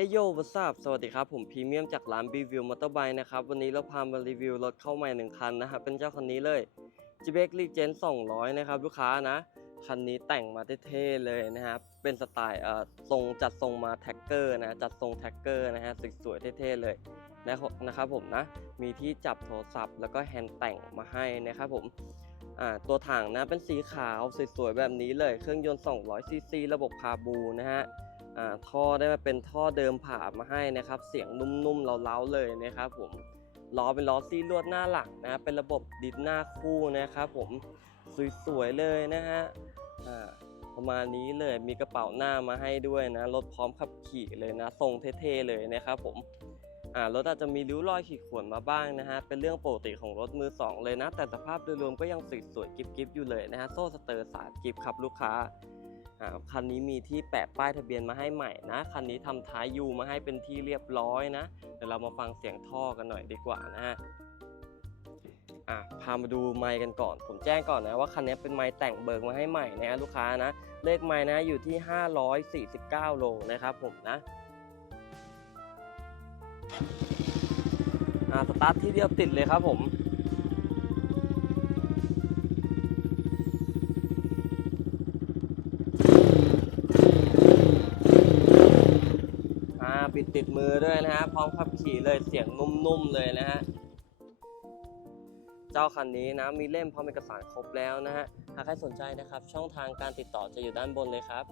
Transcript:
เอโยวัสบสวัสดีครับ ผมพรีเมียมจากร้าน b ีวิวมอเตอร์ไบค์นะครับ วันนี้เราพามารีวิวรถเข้าใหม่หนึ่งคันนะครับ เป็นเจ้าคันนี้เลย g b x Legend 200 นะครับ ลูกค้านะ คันนี้แต่งมาเท่ๆเลยนะครับ เป็นสไตล์เอ่อทรงจัดทรงมาแท็กเกอร์นะ จัดทรงแท็กเกอร์นะฮะสวยๆเท่ๆเลยนะครับนะครับผมนะ มีที่จับโทรศัพท์ แล้วก็แฮนด์แต่งมาให้นะครับผมอ่าตัวถังนะเป็นสีขาวสวยๆแบบนี้เลย เครื่องยนต์200ซีซีระบบคาบูนะฮะ ท่อได้มาเป็นท่อเดิมผ่ามาให้นะครับ เสียงนุ่มๆเล้าๆเลยนะครับ ผมล้อเป็นล้อซี่ลวดหน้าหลังนะเป็นระบบดิสหน้าคู่นะครับ ผมสวยๆเลยนะฮะประมาณนี้เลยมีกระเป๋าหน้ามาให้ด้วยนะรถพร้อมขับขี่เลยนะทรงเท่ๆเลยนะครับ ผมอ่ารถอาจจะมีริ้วรอยขีดข่วนมาบ้างนะฮะเป็นเรื่องปกติของรถมือสองเลยนะ แต่สภาพโดยรวมก็ยังสวยๆกิ๊บๆอยู่เลยนะฮะโซ่สเตอร์สารกิฟครับลูกค้า อ่าคันนี้มีที่แปะป้ายทะเบียนมาให้ใหม่นะ คันนี้ทำท้ายยูมาให้เป็นที่เรียบร้อยนะ เดี๋ยวเรามาฟังเสียงท่อกันหน่อยดีกว่านะฮะอะพามาดูไมค์กันก่อน ผมแจ้งก่อนนะว่าคันนี้เป็นไมค์แต่งเบิกมาให้ใหม่นะลูกค้านะ เลขไมค์นะอยู่ที่ 549 โลนะครับผมนะอ่าสตาร์ทที่เดียวติดเลยครับผม ปิดติดมือด้วยนะฮะพร้อมขับขี่เลยเสียงนุ่มๆเลยนะฮะเจ้าคันนี้นะมีเล่มพร้อมเอกสารครบแล้วนะฮะหากใครสนใจนะครับ ช่องทางการติดต่อจะอยู่ด้านบนเลยครับ